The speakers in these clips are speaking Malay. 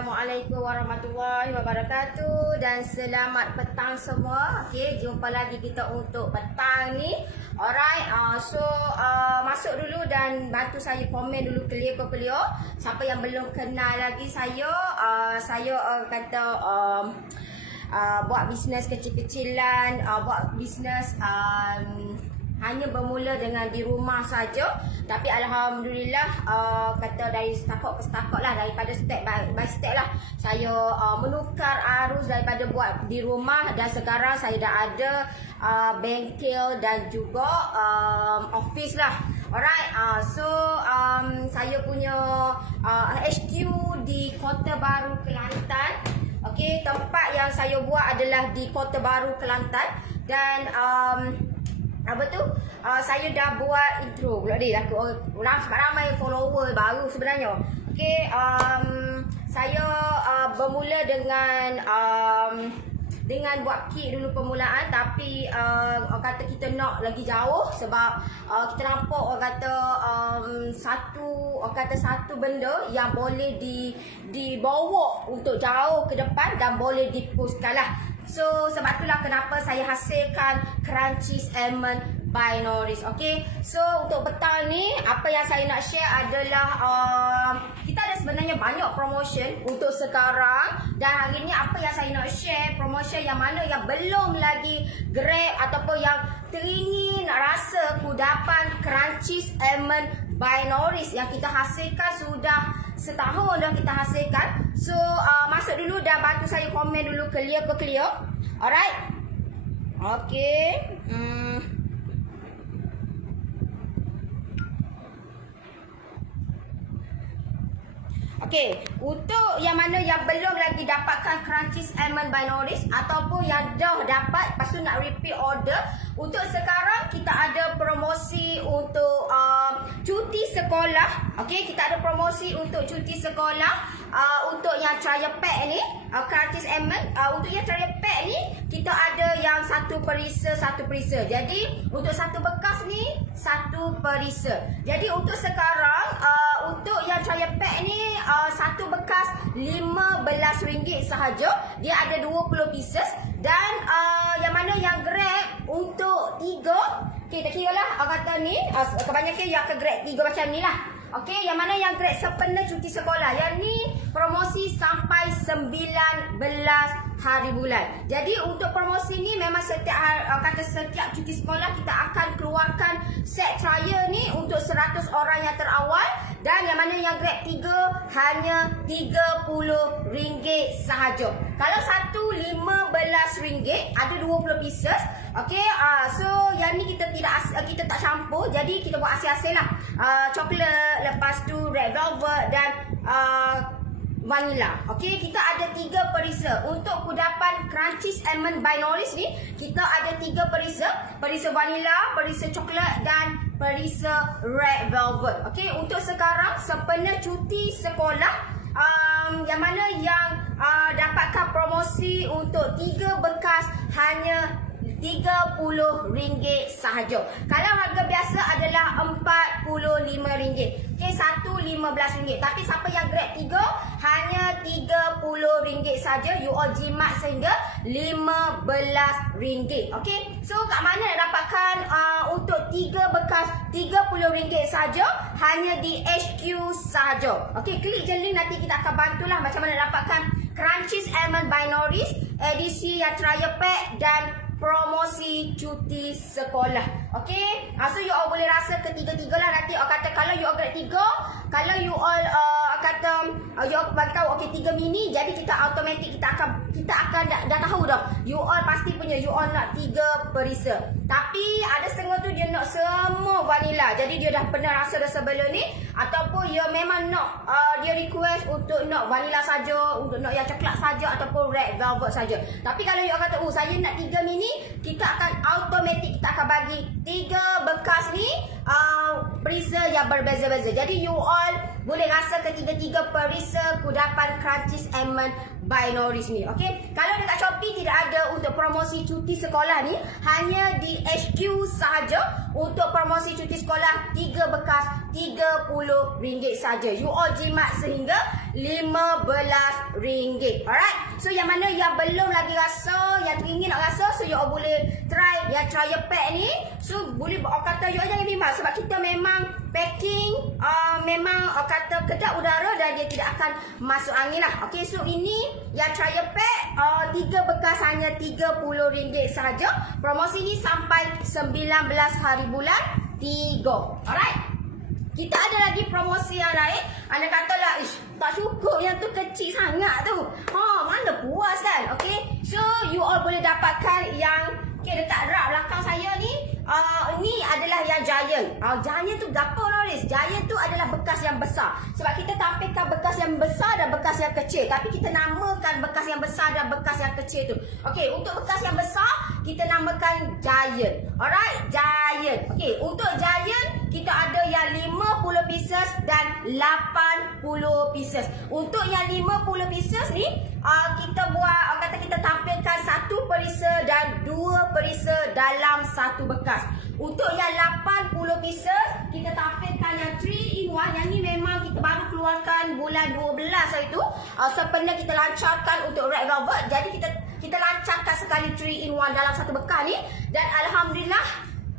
Assalamualaikum warahmatullahi wabarakatuh dan selamat petang semua. Okey, jumpa lagi kita untuk petang ni. Alright, masuk dulu dan bantu saya komen dulu clear ke clear. Siapa yang belum kenal lagi saya kata buat bisnes kecil-kecilan, buat bisnes hanya bermula dengan di rumah saja, tapi alhamdulillah kata dari setakat ke setakat lah, daripada step by step lah saya menukar arus daripada buat di rumah dan sekarang saya dah ada bengkel dan juga office lah. Alright, saya punya HQ di Kota Baru, Kelantan. Okey, tempat yang saya buat adalah di Kota Baru, Kelantan dan saya dah buat intro pula dia. Aku ramai follower baru sebenarnya. Okey, saya bermula dengan buat kit dulu permulaan, tapi orang kata kita nak lagi jauh sebab kita nampak orang kata satu benda yang boleh dibawa untuk jauh ke depan dan boleh dipuskan lah. So sebab itulah kenapa saya hasilkan Crunchies Almond by Norris. Okay, so untuk petang ni apa yang saya nak share adalah kita ada sebenarnya banyak promotion untuk sekarang, dan hari ni apa yang saya nak share promotion yang mana yang belum lagi grab ataupun yang teringin nak rasa kudapan Crunchies Almond by Norris yang kita hasilkan sudah setahun dah kita hasilkan. So masuk dulu dan bantu saya komen dulu clear ke clear. Alright, okay. Okey, untuk yang mana yang belum lagi dapatkan Crunchies Almond by Norris ataupun yang dah dapat lepas tu nak repeat order, untuk sekarang kita ada promosi untuk cuti sekolah. Okey, kita ada promosi untuk cuti sekolah. Untuk yang trial pack ni, Crunchies Almond, untuk yang trial pack ni kita ada yang satu perisa. Jadi untuk satu bekas ni satu perisa. Jadi untuk sekarang untuk yang trial pack ni satu bekas RM15 sahaja. Dia ada 20 pieces dan yang mana yang grab untuk 3. Okey, tak kira lah kata ni kebanyakan yang ke grab 3 macam ni lah. Okey, yang mana yang grad sepenuh cuti sekolah. Yang ni promosi sampai 19 hari bulan. Jadi untuk promosi ni memang setiap cuti sekolah kita akan keluarkan set trial ni untuk 100 orang yang terawal, dan yang mana yang grad 3 hanya RM30 sahaja. Kalau satu RM15 ada 20 pieces. Okey, so yang ni kita tak campur, jadi kita buat hasil-hasil lah. Coklat, lepas tu red velvet dan vanilla. Okey, kita ada 3 perisa. Untuk kudapan Crunchies Almond by Norris ni, kita ada 3 perisa. Perisa vanilla, perisa coklat dan perisa red velvet. Okey, untuk sekarang sepenuh cuti sekolah, yang mana yang dapatkan promosi untuk 3 bekas hanya RM30 sahaja. Kalau harga biasa adalah RM45. Okey, satu RM15. Tapi siapa yang grade 3 hanya RM30 saja. You all jimat sehingga RM15. Okey, so kat mana nak dapatkan untuk 3 bekas RM30 saja, hanya di HQ saja. Okey, klik je link, nanti kita akan bantulah macam mana dapatkan Crunchies Almond by Norris edisi yang trial pack dan promosi cuti sekolah. Okey, so you all boleh rasa ketiga-tiga lah. Nanti kata kalau you all grade 3, kalau you all you all bagi tahu okey 3 mini, jadi kita automatik kita akan dah tahu dah. You all pasti punya you all nak 3 perisa. Tapi ada setengah tu dia nak semua vanilla. Jadi dia dah pernah rasa dah sebelum ni, ataupun dia memang nak dia request untuk nak vanilla saja, untuk nak yang coklat saja ataupun red velvet saja. Tapi kalau you all kata saya nak 3 mini, kita akan automatik kita akan bagi 3 bekas ni perisa yang berbeza-beza. Jadi you all boleh rasa ketiga-tiga perisa kudapan Crunchies Almond by Norris ni. Okey, kalau dekat Shopee tidak ada untuk promosi cuti sekolah ni, hanya di HQ sahaja untuk promosi cuti sekolah 3 bekas RM30 saja. You all jimat sehingga RM15. Alright. So yang mana yang belum lagi rasa, yang teringin nak rasa, so you all boleh try yang trial pack ni. So boleh orang kata you all jangan bimbang sebab kita memang packing memang kata kedap udara dan dia tidak akan masuk angin lah. Okey, so ini yang trial pack 3 bekas hanya RM30 sahaja. Promosi ni sampai 19 hari bulan 3. Alright. Kita ada lagi promosi yang lain. Anda katalah, ish, tak cukup yang tu kecil sangat tu. Mana puas kan? Okey. So you all boleh dapatkan yang dekat rak belakang saya ni. Ni adalah yang Giant. Giant tu berapa Norris? Giant tu adalah bekas yang besar. Sebab kita tampilkan bekas yang besar dan bekas yang kecil. Tapi kita namakan bekas yang besar dan bekas yang kecil tu. Okey, untuk bekas yang besar kita namakan Giant. Alright, Giant. Okey, untuk Giant kita ada yang 50 pieces dan 80 pieces. Untuk yang 50 pieces ni kita buat, kata kita tampilkan 1 perisa dan 2 perisa dalam satu bekas. Untuk yang 80 pieces kita tampilkan yang 3 in 1. Yang ni memang kita baru keluarkan bulan 12 hari tu. Sebenarnya kita lancarkan untuk Red Velvet. Jadi kita lancarkan sekali 3 in 1 dalam satu bekas ni. Dan alhamdulillah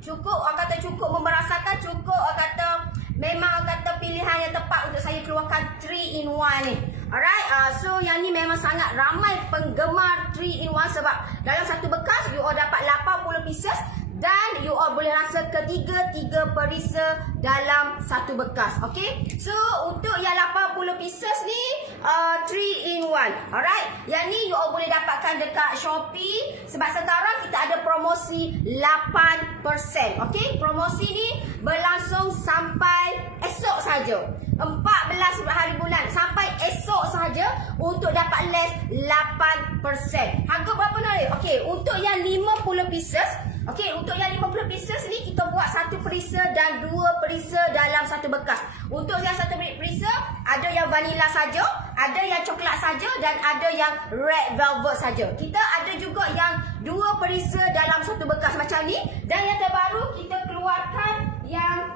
cukup, orang kata cukup memberasakan, cukup orang kata memang orang kata pilihan yang tepat untuk saya keluarkan 3 in 1 ni. Alright, so yang ni memang sangat ramai penggemar 3 in 1 sebab dalam satu bekas you all dapat 80 pieces dan you all boleh rasa ketiga 3 perisa dalam satu bekas. Okey, so untuk yang 80 pieces ni 3 in 1. Alright, yang ni you all boleh dapatkan dekat Shopee sebab sekarang kita ada promosi 8%. Okey, promosi ni berlangsung sampai esok saja, 14 hari bulan, sampai esok saja untuk dapat less 8%. Harga berapa Norris? Okey, untuk yang 50 pieces, okey, untuk yang 50 pieces ni kita buat 1 perisa dan 2 perisa dalam satu bekas. Untuk yang 1 perisa ada yang vanilla saja, ada yang coklat saja dan ada yang red velvet saja. Kita ada juga yang 2 perisa dalam satu bekas macam ni. Dan yang terbaru kita keluarkan yang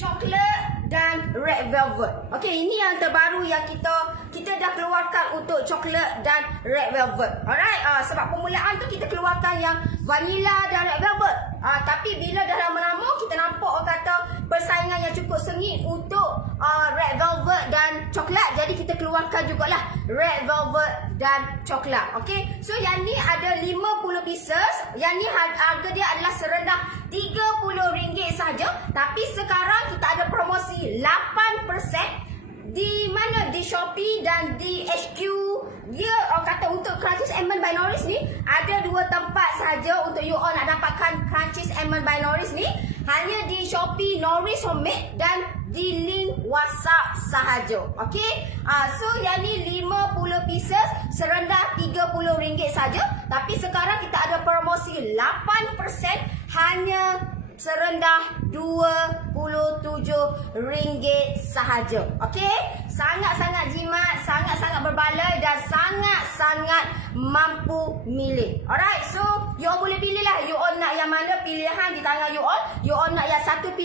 coklat dan red velvet. Okey, ini yang terbaru yang kita dah keluarkan untuk coklat dan red velvet. Alright, sebab permulaan tu kita keluarkan yang vanilla dan red velvet. Tapi bila dah lama-lama kita nampak orang kata persaingan yang cukup sengit untuk red velvet dan coklat. Jadi kita keluarkan jugalah red velvet dan coklat. Okey, so yang ni ada 50 pieces. Yang ni harga dia adalah serendah RM30 saja. Tapi sekarang kita ada promosi 8% di mana? Di Shopee dan di HQ. Dia orang kata untuk Crunchies Almond by Norris ni ada 2 tempat saja untuk you all nak dapatkan Crunchies Almond by Norris ni. Hanya di Shopee Norris Homemade dan di link WhatsApp sahaja. Okey, so yang ni 50 pieces serendah RM30 saja. Tapi sekarang kita ada promosi 8% hanya serendah RM27 sahaja. Okey, sangat-sangat jimat, sangat-sangat berbaloi dan sangat-sangat mampu milih. Alright, so you all boleh pilih lah. You all nak yang mana, pilihan di tangan you all. You all nak yang satu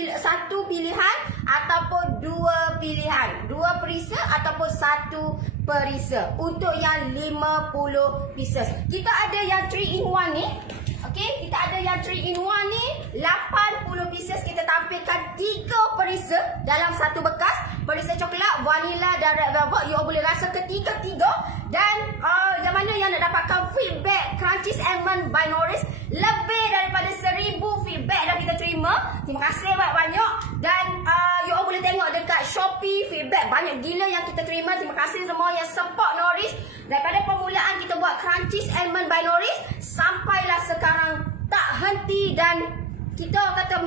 pilihan ataupun 2 pilihan, 2 perisa ataupun 1 perisa untuk yang 50 pieces. Kita ada yang 3 in 1 ni. Okey, kita ada yang 3 in 1 ni 80 pieces. Kita tampilkan 3 perisa dalam satu bekas. Perisa coklat, vanilla dan red velvet. You all boleh rasa ketiga-tiga. Dan yang mana yang nak dapatkan feedback Crunchies Almond by Norris, lebih daripada 1000 feedback dah kita terima. Terima kasih banyak-banyak. Dan you all boleh tengok dekat Shopee feedback banyak gila yang kita terima. Terima kasih semua yang support Norris. Daripada permulaan kita buat Crunchies Almond by Norris sampailah sekarang tak henti dan kita kata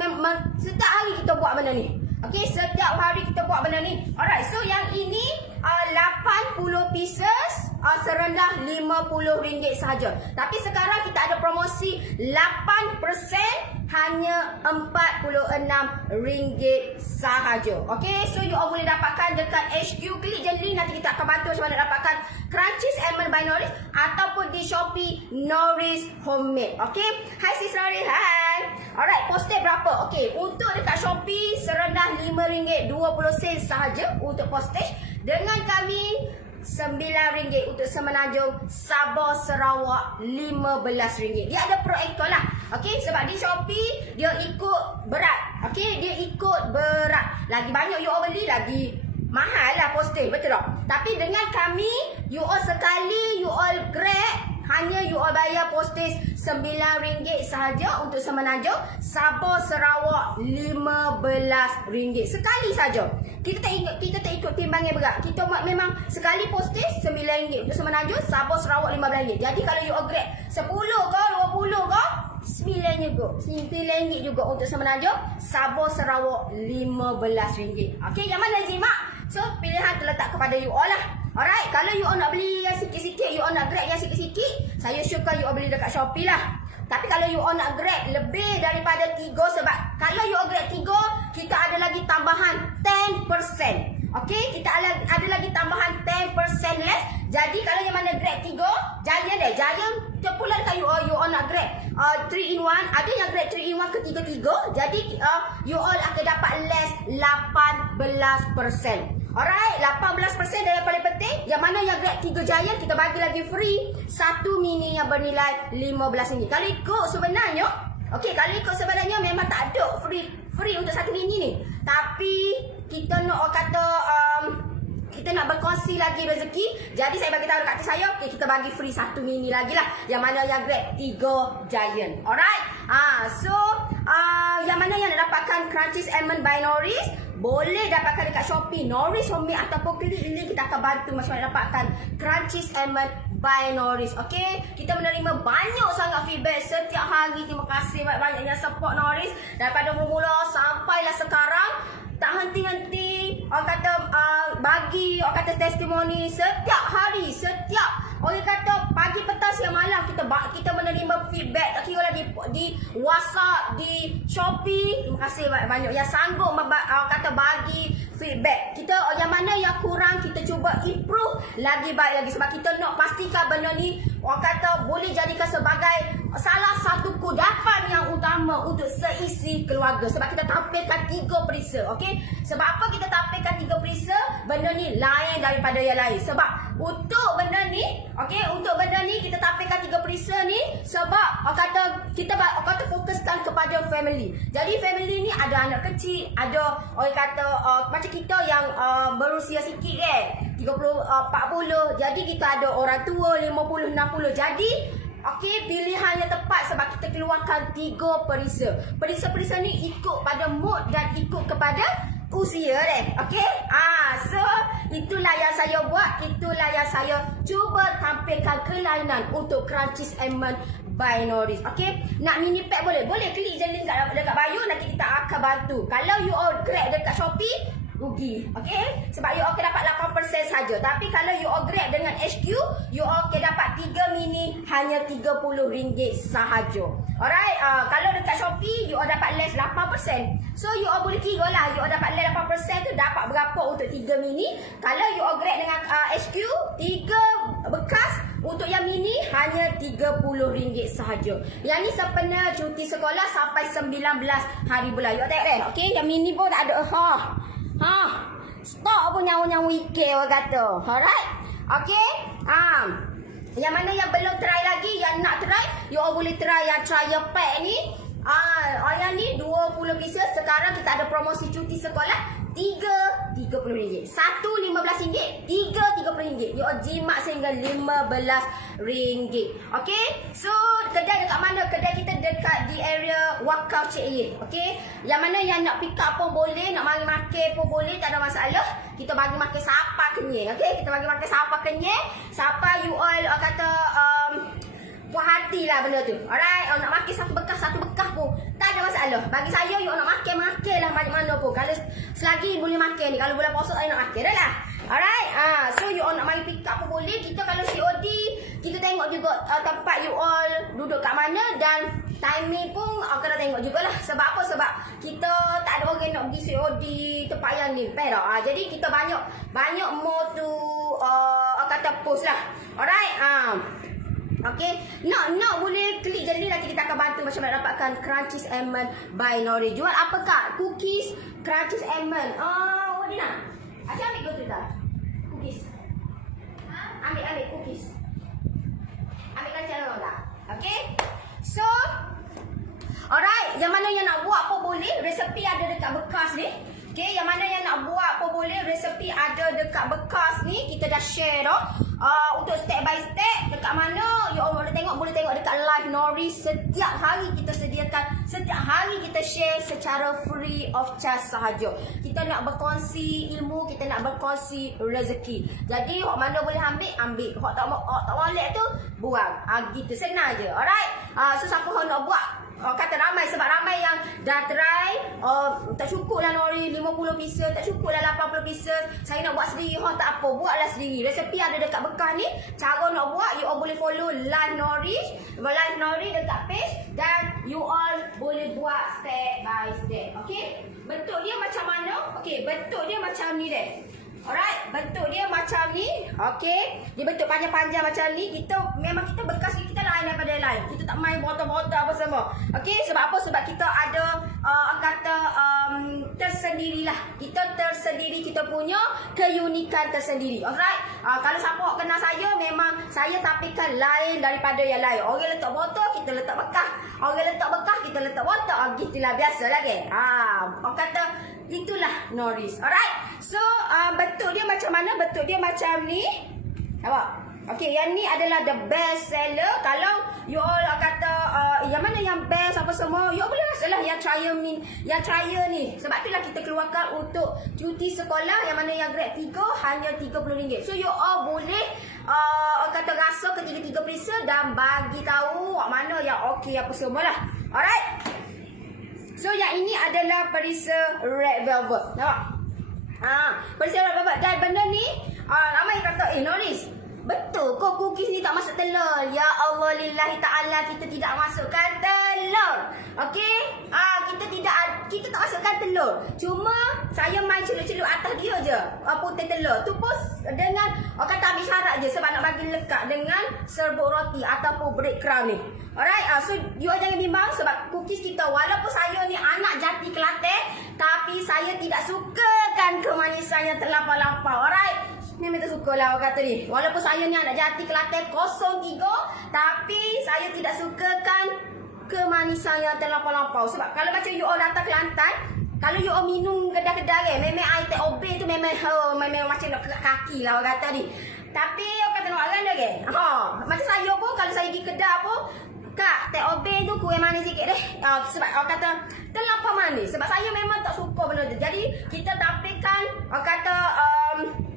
setiap hari kita buat benda ni. Okey, setiap hari kita buat benda ni. Alright, so yang ini 80 pieces serendah RM50 sahaja. Tapi sekarang kita ada promosi 8% hanya RM46 sahaja. Okay, so you all boleh dapatkan dekat HQ. Klik je link, nanti kita akan bantu macam mana dapatkan Crunchies Almond by Norris ataupun di Shopee Norris Homemade. Okay, hai sis Norris, hai. Alright, postage berapa? Okay, untuk dekat Shopee serendah RM5.20 sahaja untuk postage. Dengan kami RM9 untuk Semenanjung, Sabah, Sarawak RM15. Dia ada pro ekor lah. Okey, sebab di Shopee dia ikut berat. Okey, dia ikut berat. Lagi banyak you all beli, lagi mahal lah postage, betul tak? Tapi dengan kami, you all sekali you all grab, hanya you all bayar postage RM9 sahaja untuk Semenanjung, Sabah, Sarawak RM15 sekali saja. Kita tak ikut timbang yang berat. Kita memang sekali postage RM9 untuk Semenanjung, Sabah, Sarawak RM15. Jadi kalau you all grab 10 ke 20 ke RM9 juga untuk Semenanjung, Sabah, Sarawak RM15. Okey, yang mana Jimak? So pilihan terletak kepada you all lah. Alright, kalau you all nak beli yang sikit-sikit, you all nak grab yang sikit-sikit, saya syukur you all beli dekat Shopee lah. Tapi kalau you all nak grab lebih daripada 3, sebab kalau you all grab 3, kita ada lagi tambahan 10%. Okey, kita ada lagi tambahan 10% less. Jadi kalau yang mana grab 3, Giant terpulang kan you all nak grab 3 in 1, ada yang grab 3 in 1 ketiga-tiga. Jadi you all akan dapat less 18%. Alright, 18% dan yang paling penting, yang mana yang grab 3 Giant, kita bagi lagi free 1 mini yang bernilai RM15. Kalau ikut sebenarnya, okey, kalau ikut sebenarnya memang tak ada free untuk 1 mini ni. Tapi kita nak kata kita nak berkongsi lagi rezeki. Jadi saya bagi tahu dekat saya, okay, kita bagi free 1 mini lagi lah. Yang mana yang grab 3 Giant. Alright. So yang mana yang nak dapatkan Crunchies Almond by Norris, boleh dapatkan dekat Shopee Norris Homemade ataupun klik link, kita akan bantu macam mana dapatkan Crunchies Almond by Norris. Okey, kita menerima banyak sangat feedback setiap hari. Terima kasih banyak-banyak yang support Norris daripada mula sampailah sekarang. Tak henti-henti orang kata bagi, orang kata testimoni setiap hari, setiap orang kata pagi, petang, siang, malam kita menerima feedback. Tak kira lah di WhatsApp, di Shopee. Terima kasih banyak yang sanggup orang kata bagi feedback. Kita yang mana yang kurang, kita cuba improve lagi baik lagi, sebab kita nak pastikan benda ni orang kata boleh jadikan sebagai salah satu kudapan yang utama untuk seisi keluarga. Sebab kita tampilkan 3 perisa. Okey, sebab apa kita tampilkan 3 perisa? Benda ni lain daripada yang lain. Sebab untuk benda ni, okey, untuk benda ni kita tampilkan 3 perisa ni sebab orang kata kita fokuskan kepada family. Jadi family ni ada anak kecil, ada orang kata macam kita yang berusia sikit kan, 30, 40. Jadi kita ada orang tua 50, 60. Jadi okey, pilihan yang tepat sebab kita keluarkan 3 perisa. Perisa-perisa ni ikut pada mood dan ikut kepada usia deh. Okey? So itulah yang saya buat, itulah yang saya cuba tampilkan kelainan untuk Crunchies Almond by Norris. Okey, nak mini pack boleh? Boleh, klik je link dekat bio, nanti kita akan bantu. Kalau you all grab dekat Shopee, rugi. Okey, sebab you all akan dapat 8% saja. Tapi kalau you all grab dengan HQ, you all akan dapat 3 mini hanya RM30 sahaja. Alright, kalau dekat Shopee you all dapat less 8%. So you all boleh kira lah, you all dapat less 8% tu dapat berapa untuk 3 mini. Kalau you all grab dengan HQ, 3 bekas, untuk yang mini hanya RM30 sahaja. Yang ni sepenuh cuti sekolah sampai 19 hari bulan. You all tengok deh. Okey, yang mini pun tak ada stok pun nyawa-nyawa ikan orang kata. Alright. Okey. Yang mana yang belum try lagi, yang nak try, you all boleh try yang trial pack ni. Yang ni 20 pieces. Sekarang kita ada promosi cuti sekolah. 3 RM30, 1 RM15, 3 RM30. You all jimat sehingga RM15. Okey. So kedai dekat mana? Kedai kita dekat di area Wakaf Cik Ye. Okey. Yang mana yang nak pick up pun boleh, nak mari makan pun boleh, tak ada masalah. Kita bagi makan siapa kenyang. Okey, kita bagi makan siapa kenyang. Siapa you all kata puas hati lah benda tu. Alright, nak makan satu bekas pun tak ada masalah. Bagi saya, you nak makan lah mana pun. Kalau selagi boleh makan ni, kalau bulan puasa saya nak makan dah lah. Alright, so you all nak mari pick up pun boleh. Kita kalau COD, kita tengok juga tempat you all duduk kat mana dan timing pun kena tengok jugalah. Sebab apa? Sebab kita tak ada orang nak pergi COD tempat yang ni. Jadi kita banyak more to kata post lah. Alright. Okay. Nak boleh klik je ni, nanti kita akan bantu macam mana dapatkan Crunchies Almond by Noris. Jual apa kak? Cookies Crunchies Almond. Dina. Asyik ambil go tu dah. Cookies. Ambil cookies. Ambil Crunchies Almond dah. Okay. So, alright, yang mana yang nak buat apa boleh, resepi ada dekat bekas ni. Okay, yang mana yang nak buat apa boleh, resepi ada dekat bekas ni. Kita dah share dah. Untuk step by step, dekat mana you all boleh tengok dekat live Noris. Setiap hari kita sediakan, setiap hari kita share secara free of charge sahaja. Kita nak berkongsi ilmu, kita nak berkongsi rezeki. Jadi, hok mana boleh ambil. Hok tak boleh tu, buang. Gitu, senang je. Alright? So, siapa nak buat? Kata ramai, sebab ramai yang dah try, tak cukup lah Noris 50 pieces, tak cukup lah 80 pieces, saya nak buat sendiri. Tak apa, buatlah sendiri. Resepi ada dekat bekas ni. Cara nak buat, you all boleh follow live Noris dekat page, dan you all boleh buat step by step. Okay, bentuk dia macam mana? Okay, bentuk dia macam ni deh. Alright, bentuk dia macam ni. Okay, dia bentuk panjang-panjang macam ni. Memang kita bekas ni, kita lain daripada lain. Kita tak main botol-botol apa semua. Okay, sebab apa? Sebab kita ada tersendirilah. Kita tersendiri, kita punya keunikan tersendiri. Alright, kalau siapa kenal saya, memang saya tapikan lain daripada yang lain. Orang letak botol, kita letak bekas. Orang letak bekas, kita letak botol. Gitulah, biasa lagi. Orang kata itulah Noris. Alright. So, bentuk dia macam mana? Bentuk dia macam ni. Nampak? Okay, yang ni adalah the best seller. Kalau you all kata yang mana yang best apa semua, you all boleh rasalah yang trial ni. Sebab itulah kita keluarkan untuk cuti sekolah, yang mana yang grade 3 hanya RM30. So, you all boleh kata rasa ketiga-tiga perisa dan bagi tahu mana yang okey apa semualah. Alright. So, yang ini adalah perisa red velvet. Nampak? Perisa red velvet. Dan benda ni, ramai kata, Noris, betul kok cookies ni tak masuk telur? Ya Allah lillahi ta'ala, kita tidak masukkan telur. Okey? Kita tak masukkan telur. Cuma saya main celup-celup atas dia je. Putih telur. Tu pun dengan kata ambil syarat je, sebab nak bagi lekat dengan serbuk roti ataupun breadcrumb ni. Alright, so you jangan bimbang sebab cookies kita, walaupun saya ni anak jati Kelantan, tapi saya tidak sukakan kemanisan yang terlampau-lampau. Alright? Ni minta suka lah orang kata ni. Walaupun saya ni anak jati Kelantan 03, tapi saya tidak sukakan kemanisan yang terlampau-lampau. Sebab kalau macam you all datang Kelantan, kalau you all minum kedai-kedai memang air teh obeng tu memang macam nak kaki lah orang kata ni. Tapi orang kata nak orang lagi. Macam saya pun kalau saya pergi kedai pun, kak, teh obeng tu kuih manis sikit deh. Sebab orang kata terlampau manis. Sebab saya memang tak suka benda tu. Jadi kita tampilkan orang kata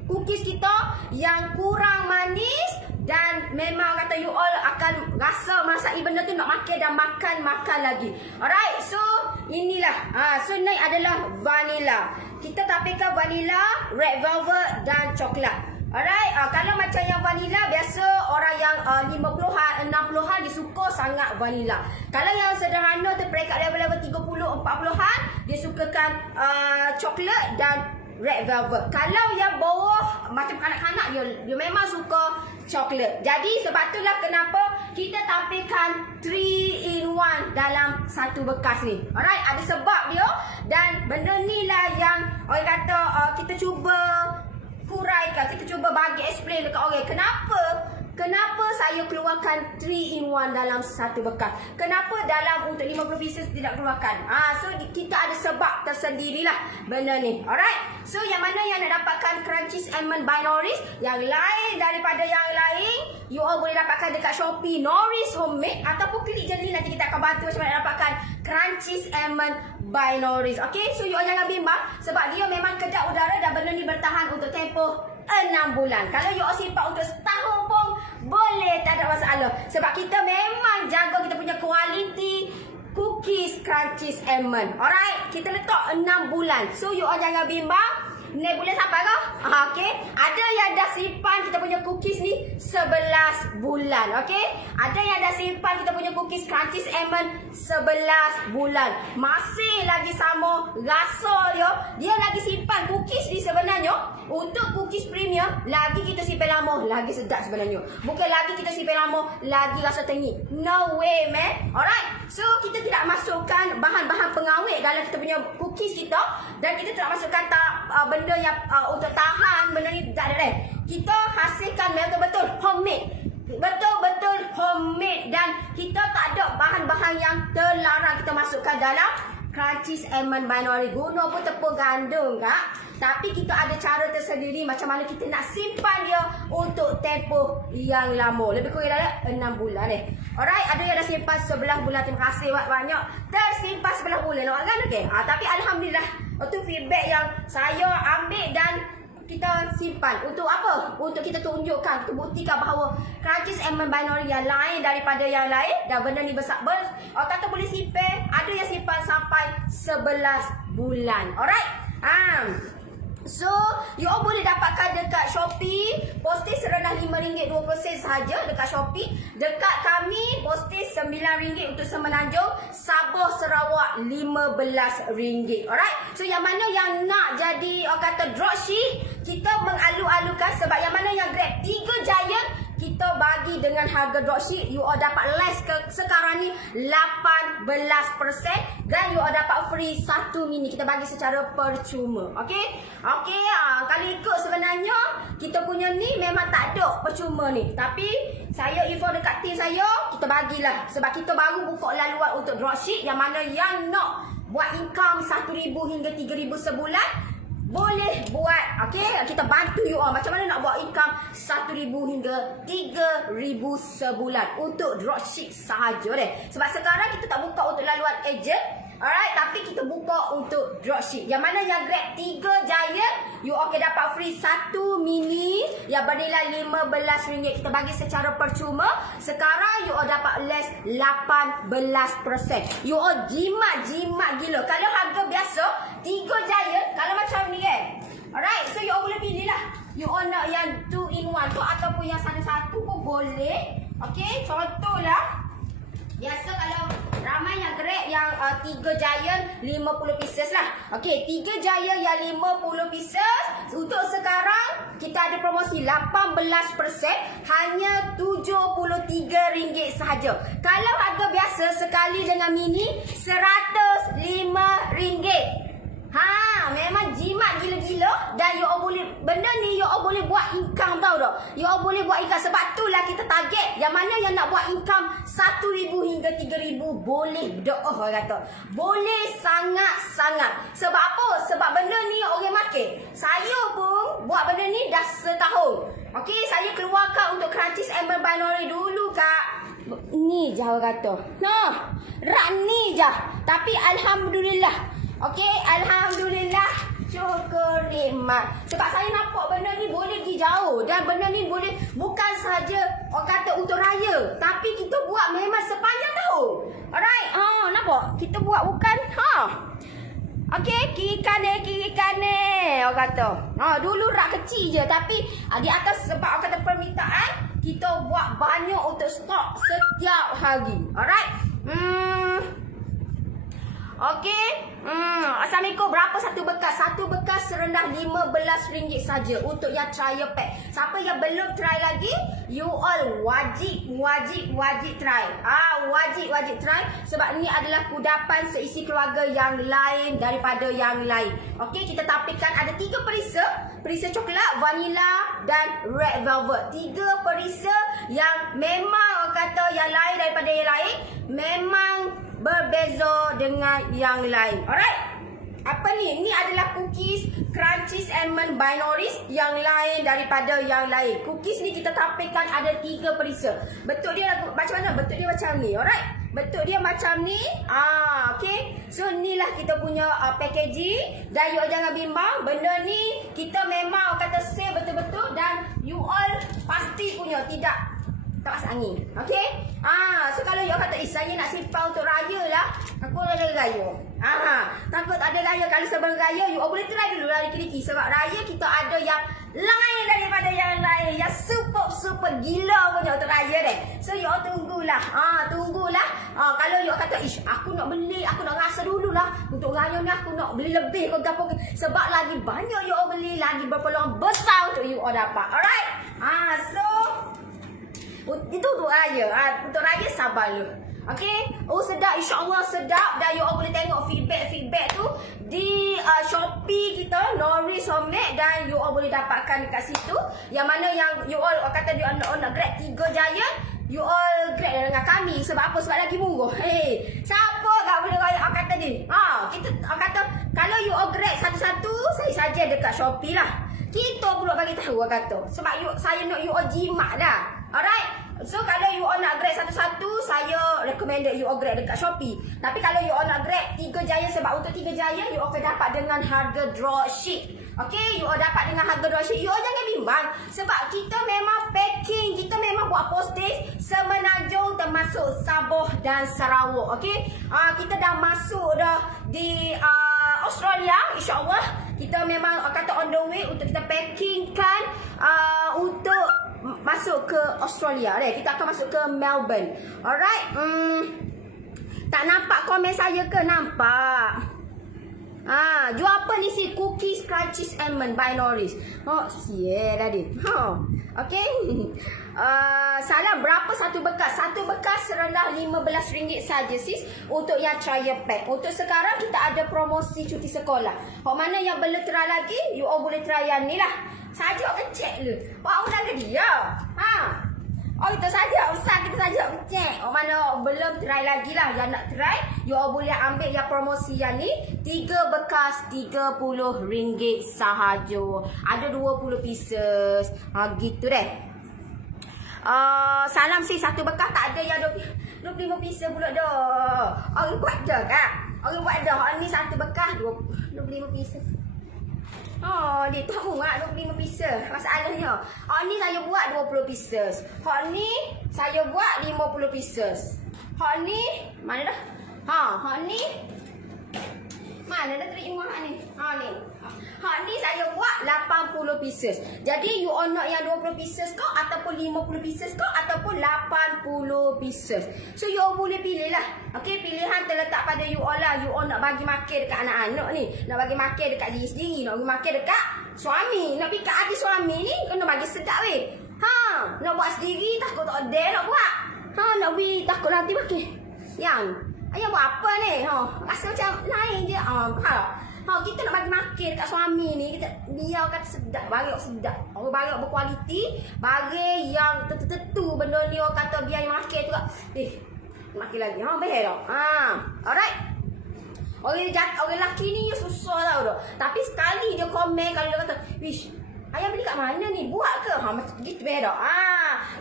cookies kita yang kurang manis, dan memang kata you all akan rasa merasai benda tu nak makan dan makan lagi. Alright, so inilah. So ni adalah vanilla. Kita tampilkan vanilla, red velvet dan coklat. Alright, kalau macam yang vanilla, biasa orang yang 50-an, 60-an dia suka sangat vanilla. Kalau yang sederhana tu peringkat level 30, 40-an, dia sukakan coklat dan red velvet. Kalau yang bawah macam kanak-kanak, dia memang suka coklat. Jadi sebab itulah kenapa kita tampilkan 3 in 1 dalam satu bekas ni. Alright, ada sebab dia, dan benda ni lah yang orang kata kita cuba huraikan, kita cuba bagi explain dekat orang kenapa saya keluarkan 3 in 1 dalam satu bekas. Kenapa dalam untuk 50 pieces tidak keluarkan? So kita ada sebab tersendirilah benda ni. Alright. So yang mana yang nak dapatkan Crunchies Almond by Noris, yang lain daripada yang lain, you all boleh dapatkan dekat Shopee Noris Homemade, ataupun klik je ni, nanti kita akan bantu macam mana dapatkan Crunchies Almond by Noris. Okay, so you all jangan bimbang sebab dia memang kedap udara dan benda ni bertahan untuk tempoh 6 bulan. Kalau you all simpan untuk setahun pun boleh, tak ada masalah. Sebab kita memang jaga kita punya kualiti cookies Crunchies Almond. Alright, kita letak 6 bulan. So you all jangan bimbang. Ni bulan sampai ke? Okey. Ada yang dah simpan kita punya cookies ni 11 bulan. Okey. Ada yang dah simpan kita punya cookies Crunchies Almond 11 bulan. Masih lagi sama rasa dia. Dia lagi simpan cookies ni sebenarnya. Untuk cookies premium, lagi kita simpan lama, lagi sedap sebenarnya. Bukan lagi kita simpan lama, lagi rasa tinggi. No way, man. Alright. So, kita tidak masukkan bahan-bahan pengawet dalam kita punya cookies kita. Dan kita tidak masukkan benda yang untuk tahan. Benda ni tak ada. Kita hasilkan betul-betul homemade. Betul-betul homemade. Dan kita tak ada bahan-bahan yang terlarang kita masukkan dalam Crunchies Almond Binary. Guna pun tepung gandum, Kak. Tapi kita ada cara tersendiri macam mana kita nak simpan dia untuk tempoh yang lama. Lebih kurang dalam 6 bulan Alright, ada yang dah simpan 11 bulan. Terima kasih banyak. Tersimpan 11 bulan. Nampak kan? Okay. Tapi Alhamdulillah, itu feedback yang saya ambil dan kita simpan. Untuk apa? Untuk kita tunjukkan, kita buktikan bahawa Crunchies Almond Binary yang lain daripada yang lain. Dan benda ni besar. Orang kata boleh simpan. Ada yang simpan sampai 11 bulan. Alright? So, you all boleh dapatkan dekat Shopee. Postage serendah RM5.20 sahaja dekat Shopee. Dekat kami, postage RM9 untuk Semenanjung, Sabah, Sarawak RM15. Alright? So, yang mana yang nak jadi, orang kata dropship, kita mengalu-alukan. Sebab yang mana yang grab 3 giant, kita bagi dengan harga dropship. You all dapat less sekarang ni 18%. Dan you all dapat free 1 mini. Kita bagi secara percuma. Okay? Okay, kalau ikut sebenarnya kita punya ni memang tak ada percuma ni. Tapi saya info dekat tim saya, kita bagilah. Sebab kita baru buka laluan untuk dropship. Yang mana yang nak buat income 1,000 hingga 3,000 sebulan, boleh buat. Okay, kita bantu you all macam mana nak buat income 1,000 hingga 3,000 sebulan untuk dropship sahaja deh. Sebab sekarang kita tak buka untuk laluan agent. Alright, tapi kita buka untuk dropship. Yang mana yang grab 3 giant, you akan dapat free 1 mini yang bernilai RM15. Kita bagi secara percuma. Sekarang you all dapat less 18%. You all jimat gila. Kalau harga biasa 3 giant, kalau macam ni kan. Alright, so you all boleh pilih lah. You all nak yang 2 in 1 tu ataupun yang satu-satu pun boleh. Okay, contohlah. Biasa kalau ramai yang grab yang 3 giant 50 pieces lah. Okey, 3 giant yang 50 pieces. Untuk sekarang kita ada promosi 18%, hanya RM73 sahaja. Kalau harga biasa sekali dengan mini RM105. Memang jimat gila-gila. Dan you all boleh, benda ni you all boleh buat income, tahu tak? You all boleh buat income. Sebab itulah kita target yang mana yang nak buat income 1,000 hingga 3,000. Boleh berdoa, orang kata. Boleh sangat-sangat. Sebab apa? Sebab benda ni orang makan. Saya pun buat benda ni dah setahun. Okey, saya keluarkan untuk Crunchies Almond Binary dulu, Kak. Ni je orang kata. Rak ni je. Tapi Alhamdulillah. Okey, Alhamdulillah. Syukur nikmat. Sebab saya nampak benda ni boleh pergi jauh. Dan benda ni boleh bukan saja orang kata untuk raya. Tapi kita buat memang sepanjang tahun. Alright. Nampak? Kita buat bukan. Okey, kiri kanan. Orang kata. Dulu rak kecil je. Tapi di atas sebab orang kata permintaan, kita buat banyak untuk stok setiap hari. Alright. Okey. Assalamualaikum. Berapa satu bekas? Satu bekas serendah RM15 saja untuk yang trial pack. Siapa yang belum try lagi, you all wajib try. Wajib try. Sebab ni adalah kudapan seisi keluarga yang lain daripada yang lain. Okey, kita tampilkan ada 3 perisa. Perisa coklat, vanilla dan red velvet. 3 perisa yang memang orang kata yang lain daripada yang lain. Memang berbeza dengan yang lain. Alright. Apa ni? Ini adalah cookies Crunchies Almond Binary yang lain daripada yang lain. Cookies ni kita tampilkan ada 3 perisa. Bentuk dia macam mana? Bentuk dia macam ni. Alright. Bentuk dia macam ni. Okay. So inilah kita punya packaging. Dan you all jangan bimbang. Benda ni kita memang kata save betul-betul. Dan you all pasti punya. Tidak tak masuk angin. Okay. So kalau you kata, saya nak simpan untuk raya lah. Aku dah raya. Takut siapa tak ada raya, kalau sebelum raya you all boleh try dulu lah Riki. Sebab raya kita ada yang lain daripada yang lain, yang super gila punya untuk raya deh. So you all tunggulah. Tunggulah. Kalau you all kata ish aku nak beli, aku nak rasa dululah untuk raya ni aku nak beli lebih ke gapo, sebab lagi banyak you all beli, lagi berpeluang besar untuk you all dapat. Alright. So itu untuk raya. Untuk raya sabar lu. Okay. Oh sedap, insyaAllah sedap. Dan you all boleh tengok feedback tu di Shopee kita, Norris Homemade. Dan you all boleh dapatkan dekat situ. Yang mana yang you all kata you all nak grab 3 Giant, you all grab dengan kami. Sebab apa? Sebab lagi murah. Siapa tak boleh kata ni? Kita kata kalau you all grab satu-satu, saya saja dekat Shopee lah. Kita pula bagi tahu kata. Sebab saya nak you all jimat dah. Alright. So kalau you all nak grab satu-satu, saya recommended you all grab dekat Shopee. Tapi kalau you all nak grab 3 Giant, sebab untuk 3 Giant you all akan dapat dengan harga dropship. Okay, you all dapat dengan harga dropship. You all jangan bimbang, sebab kita memang packing, kita memang buat postage Semenanjung termasuk Sabah dan Sarawak. Okay, kita dah masuk dah di Australia, insyaAllah. Kita memang kata on the way untuk kita packingkan untuk masuk ke Australia deh. Kita akan masuk ke Melbourne. Alright. Tak nampak komen saya ke? Nampak. Jual apa ni si cookies crunchies almond by Norris. Tadi. Okay. Salam, berapa satu bekas? Satu bekas serendah RM15 saja sis untuk yang trial pack. Untuk sekarang kita ada promosi cuti sekolah. Hok mana yang belum try lagi, you all boleh try yang ni lah. Saja kecek lu. Wah, udah ke dia? Itu saja, Ustaz, kita saja cek. Mana belum try lagi lah. Yang nak try, you all boleh ambil yang promosi yang ni. 3 bekas RM30 sahaja. Ada 20 pieces. Gitu deh. Salam sih, satu bekas tak ada yang 25 pieces pula dah. Orang buat dah kak. Orang buat dah. Ni satu bekas 25 pieces. Dia tahu tak 25 pieces. Masalahnya ni saya buat 20 pieces. Hak ni saya buat 50 pieces. Hak ni mana dah? Hak ni mana dah terima hak ni? Ni. Hak ni saya buat 80 pieces. Jadi you all nak yang 20 pieces kau ataupun 50 pieces kau ataupun 80 pieces. So you all boleh pilih lah. Okay, pilihan terletak pada you all lah. You all nak bagi makan dekat anak-anak ni, nak bagi makan dekat diri sendiri, nak bagi makan dekat suami, nak pergi kat adik suami ni kena bagi sedap weh. Nak buat sendiri takut tak ada nak buat. Nak bagi takut nanti makan. Yang ayah buat apa ni? Rasa macam lain je. Kita nak bagi makan dekat suami ni, kita biar kata sedap, bagi sedap. Orang bagi berkualiti, bagi yang tentu benda ni orang kata biar yang makan tu. Makan lagi. Behel tak? Alright. Orang lelaki ni susah tau dah. Tapi sekali dia komen, kalau dia kata, "Wish, ayah beli kat mana ni? Buat ke?" Macam gitu behel tak?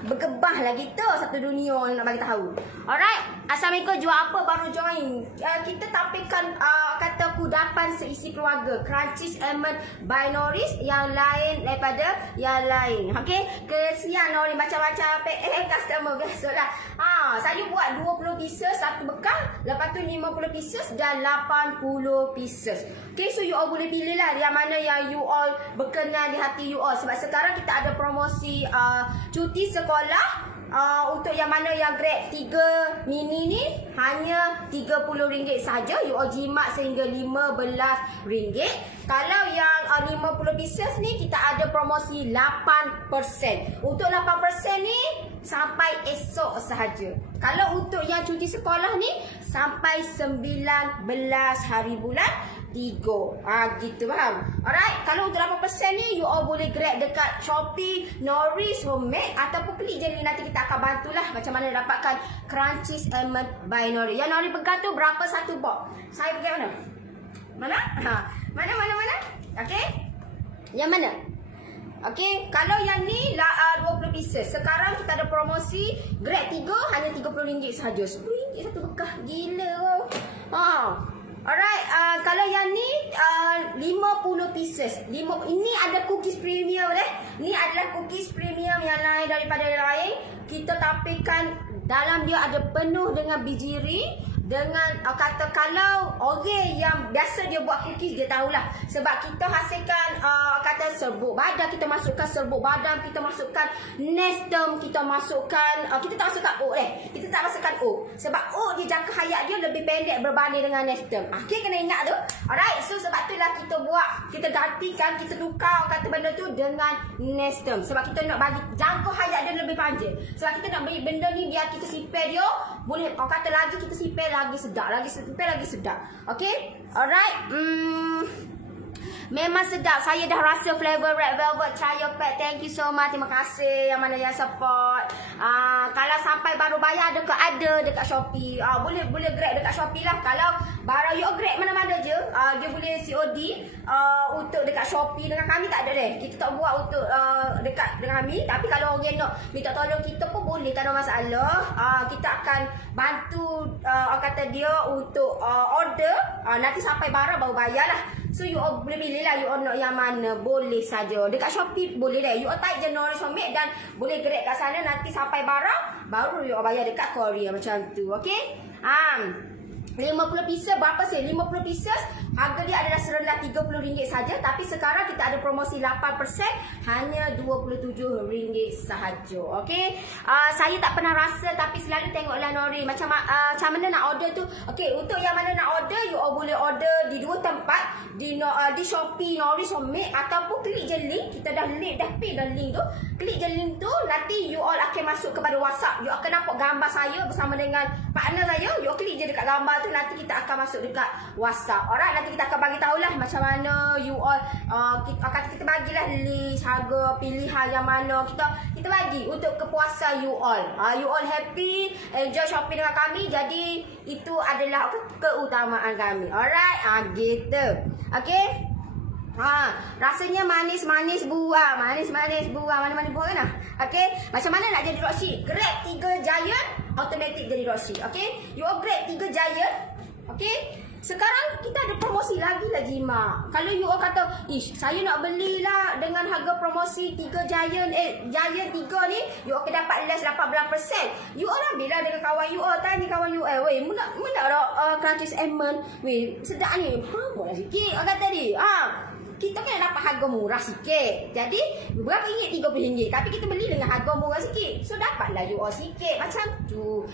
Bergebah lah kita satu dunia nak bagi tahu. Alright. Assalamualaikum, jual apa baru join? Kita tampilkan kata kudapan seisi keluarga, crunchies almond by Norris, yang lain daripada yang lain. Okay, kesian Norris macam-macam customer biasalah. Saya buat 20 pieces satu bekas, lepas tu 50 pieces dan 80 pieces. Okay, so you all boleh pilih lah yang mana yang you all berkenan di hati you all. Sebab sekarang kita ada promosi cuti sekolah. Untuk yang mana yang grade 3 mini ni hanya RM30 saja. You all jimat sehingga RM15. Kalau yang 50 pieces ni kita ada promosi 8%. Untuk 8% ni sampai esok sahaja. Kalau untuk yang cuti sekolah ni sampai 19 hari bulan 3. Gitu faham? Alright, kalau untuk 8% ni you all boleh grab dekat Shopee, Norris Homemade, ataupun klik je ni, nanti kita akan bantulah macam mana dapatkan crunchies almond by Norris. Yang Norris pegang tu berapa satu box? Saya pegang mana? Mana? Okay? Yang mana? Okay, kalau yang ni 20 pieces. Sekarang kita ada promosi grade 3 hanya RM30 sahaja. RM10 satu bekas. Gila. Alright, kalau yang ni 50 pieces. Ini ada cookies premium Ini adalah cookies premium yang lain daripada yang lain. Kita tampilkan dalam dia ada penuh dengan biji ring dengan kata kalau orang yang biasa dia buat cookies dia tahulah. Sebab kita hasilkan kata serbuk badam, kita masukkan serbuk badam, kita masukkan nestem, kita masukkan kita tak masukkan oat kita tak masukkan oat. Sebab oat dia jangka hayat dia lebih pendek berbanding dengan nestem. Okay, kena ingat tu. Alright, so sebab itulah kita gantikan, kita tukar kata benda tu dengan nestem. Sebab kita nak bagi jangka hayat dia lebih panjang. Sebab kita nak beri benda ni biar kita simpan dia boleh, kata lagi kita simpan lagi sedap, lagi simpan lagi sedap. Okay, alright. Memang sedap. Saya dah rasa flavor Red Velvet Trial Pack. Thank you so much. Terima kasih yang mana yang support. Kalau sampai baru bayar ada dekat Shopee. Boleh grab dekat Shopee lah. Kalau barang you grab mana-mana je, dia boleh COD untuk dekat Shopee. Dengan kami tak ada deh. Kita tak buat untuk dekat dengan kami. Tapi kalau orang nak minta tolong kita pun boleh, tak ada masalah. Kita akan bantu kata dia untuk order. Nanti sampai barang baru bayar lah. So you all boleh pilih lah, you all nak yang mana, boleh saja. Dekat Shopee boleh deh. You all type je Norris Homemade dan boleh grab kat sana. Nanti sampai barang baru you all bayar dekat Korea macam tu. Okay, 50 pieces berapa sih? 50 pieces harga dia adalah serendah RM30 saja. Tapi sekarang kita ada promosi 8%, hanya RM27 sahaja. Okay, saya tak pernah rasa tapi selalu tengoklah Nori macam mana nak order tu. Okay, untuk yang mana nak order, you all boleh order di dua tempat, di Shopee Norris Homemade ataupun klik je link. Kita dah pin dah link tu. Klik je link tu, nanti you all akan masuk kepada WhatsApp. You akan nampak gambar saya bersama dengan partner saya. You all klik je dekat gambar tu, nanti kita akan masuk dekat WhatsApp. Alright, nanti kita akan bagi tahulah macam mana you all kita bagilah list harga pilihan yang mana kita bagi untuk kepuasan you all. You all happy, enjoy shopping dengan kami. Jadi itu adalah keutamaan kami. Alright, gitu. Okay. Rasanya manis-manis buah. Manis-manis buah. Mana-mana buah kan? Okay. Macam mana nak jadi dropship? Grab 3 Giant, automatic jadi dropship. Okay. You all grab 3 Giant. Okay. Sekarang kita ada promosi lagi lah Jima. Kalau you all kata, ish, saya nak belilah dengan harga promosi 3 Giant Giant 3 ni, you all akan dapat less 18%. You all ambil lah dengan kawan you all. Tanya kawan you all, weh, mula Crunchies Almond, weh, sedap ni. Murah sikit orang kata ni. Kita kena dapat harga murah sikit. Jadi berapa ringgit? RM30. Tapi kita beli dengan harga murah sikit. So dapatlah you all sikit macam tu.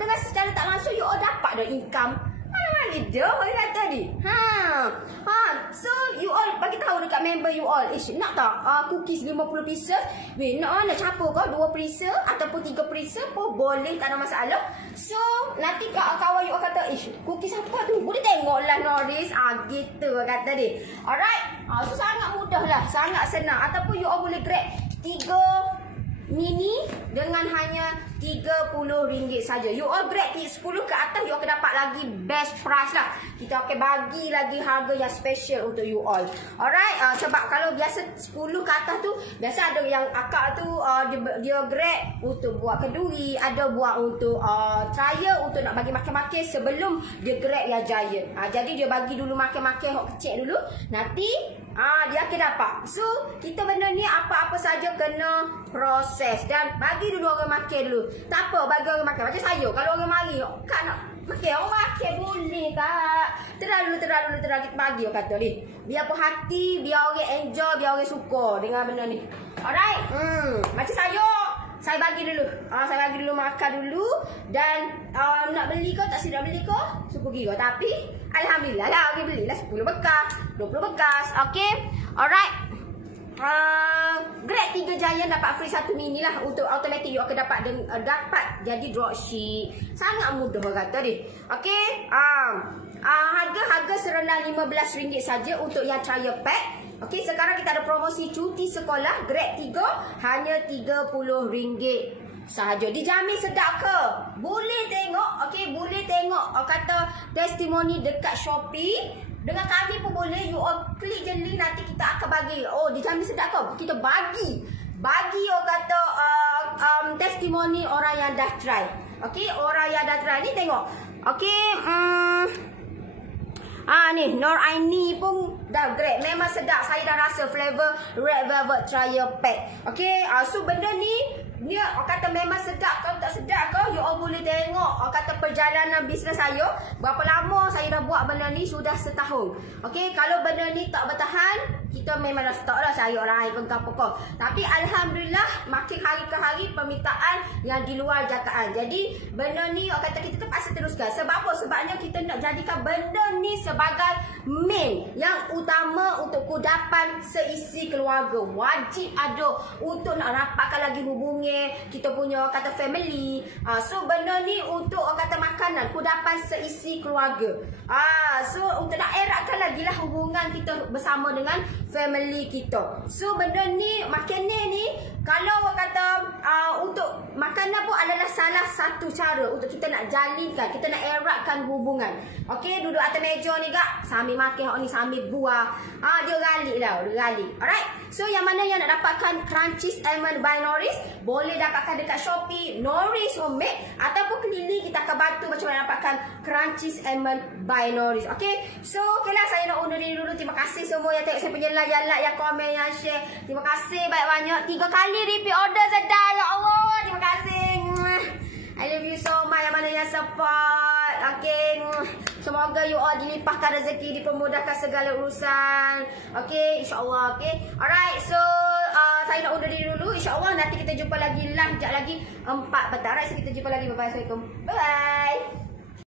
Dengan secara tak langsung you all dapat dah income. Mana-mana dia orang kata ni. So you all bagi tahu dekat member you all, nak tak cookies 50 pieces? Weh, nak capur kau 2 pieces ataupun 3 pieces pun boleh, tak ada masalah. So nanti kawan you all kata, cookies apa tu? Boleh tengoklah Norris. Gitu kata dia. Alright. So sangat mudah lah, sangat senang. Ataupun you all boleh grab 3 mini dengan hanya RM30 saja. You all grab 10 ke atas, you all akan dapat lagi best price lah. Kita akan bagi lagi harga yang special untuk you all. Alright, sebab kalau biasa 10 ke atas tu, biasa ada yang akak tu dia grab untuk buat kenduri, ada buat untuk trial, untuk nak bagi makan-makan sebelum dia grab yang Giant. Jadi dia bagi dulu makan-makan hok kecil dulu, nanti dia akan dapat. So kita benda ni apa-apa saja kena proses dan bagi dulu orang makan dulu. Tak apa, bagi orang makan. Macam saya, kalau orang mari, kak nak makan, orang makan boleh kak. Terlalu kita bagi orang kata ni. Biar puas hati, biar orang enjoy, biar orang suka dengan benda ni. Alright. Macam saya bagi dulu. Saya bagi dulu makan dulu. Dan nak beli kau, tak sedap beli kau, suku kira. Tapi alhamdulillah lah, orang belilah 10 bekas, 20 bekas. Okay. Alright. Grab 3 Giant dapat free 1 mini lah. Untuk automatic you akan dapat jadi dropship. Sangat mudah kata dia. Okay. Harga serendah RM15 saja untuk yang trial pack. Okay, sekarang kita ada promosi cuti sekolah Grab 3 hanya RM30 sahaja. Dijamin sedap ke? Boleh tengok. Okay, boleh tengok kata testimoni dekat Shopee. Dengan kami pun boleh. You all klik je link, nanti kita akan bagi. Dijamin sedap ke? Kita bagi orang kata testimoni orang yang dah try. Okay, orang yang dah try ni tengok. Okay, ni Nur Aini pun dah grab. Memang sedap. Saya dah rasa flavor Red Velvet Trial Pack. Okay, so benda ni Ni orang kata memang sedap ke tak sedap ke, you all boleh tengok orang kata perjalanan bisnes saya. Berapa lama saya dah buat benda ni, sudah setahun. Okey, kalau benda ni tak bertahan, kita memang dah stop lah cari orang lain pokok. Tapi alhamdulillah makin hari ke hari permintaan yang di luar jangkaan. Jadi benda ni orang kata kita terpaksa teruskan. Sebab apa? Sebabnya kita nak jadikan benda ni sebagai main yang utama untuk kudapan seisi keluarga. Wajib ada untuk nak rapatkan lagi hubungi kita punya orang kata family. So benda ni untuk orang kata makanan, kudapan seisi keluarga. So untuk nak eratkan lagi lah hubungan kita bersama dengan family kita. So benda ni, makanan ni kalau orang kata untuk makanan pun adalah salah satu cara untuk kita nak jalinkan, kita nak eratkan hubungan. Okey, duduk atas meja ni gak, sambil makan ni sambil buah. Dia ralik lah, dia ralik. Alright. So yang mana yang nak dapatkan Crunchies Almond by Norris, boleh dapatkan dekat Shopee Norris Homemade ataupun keliling kita akan bantu macam mana dapatkan Crunchies Almond by Norris. Okey. So okeylah, saya nak undur diri dulu. Terima kasih semua yang tengok saya punya live, yang like, yang komen, yang share. Terima kasih banyak-banyak. 3 kali repeat order sedar, ya Allah. Terima kasih. I love you so much yang mana yang support. Okay, semoga you all dilimpahkan rezeki, dipermudahkan segala urusan. Okay, insyaAllah. Okay, alright. So saya nak undur diri dulu. InsyaAllah nanti kita jumpa lagi live sekejap lagi 4 petang. Alright, so kita jumpa lagi. Bye-bye. Assalamualaikum. Bye-bye.